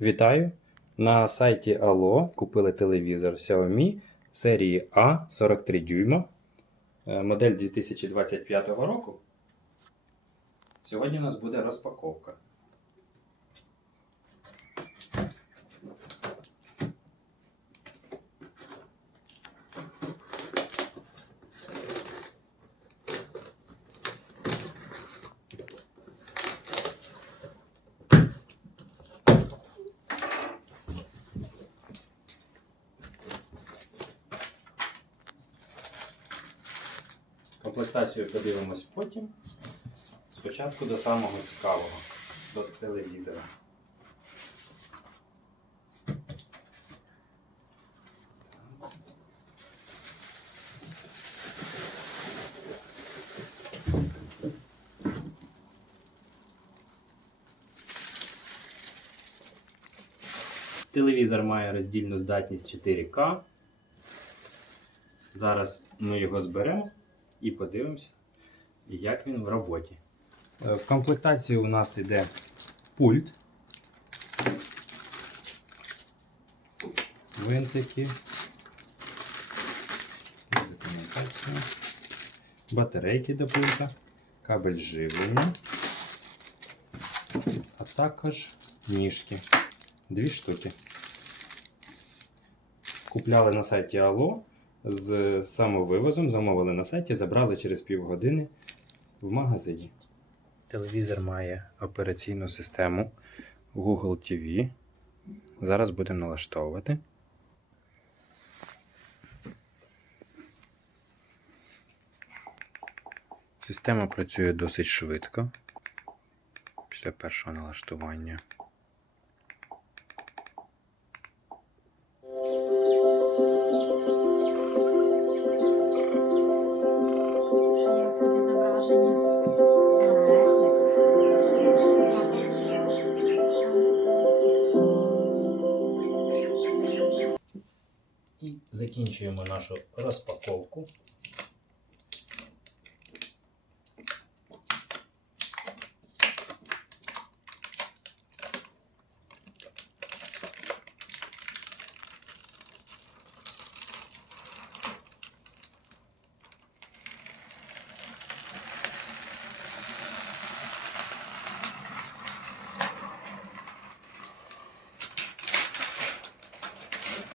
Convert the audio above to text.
Вітаю! На сайті Allo купили телевізор Xiaomi серії А 43 дюйма, е, модель 2025 року. Сьогодні у нас буде розпаковка. Комплектацію подивимось потім. Спочатку до самого цікавого, до телевізора. Телевізор має роздільну здатність 4К. Зараз ми його зберемо і подивимося, як він в роботі. Е, В комплектації у нас йде пульт, винтики, документація, батарейки до пульта, кабель живлення, а також ніжки. Дві штуки. Купляли на сайті Allo з самовивозом, замовили на сайті, забрали через півгодини в магазині. Телевізор має операційну систему Google TV. Зараз будемо налаштовувати. Система працює досить швидко після першого налаштування. Закінчуємо нашу розпаковку.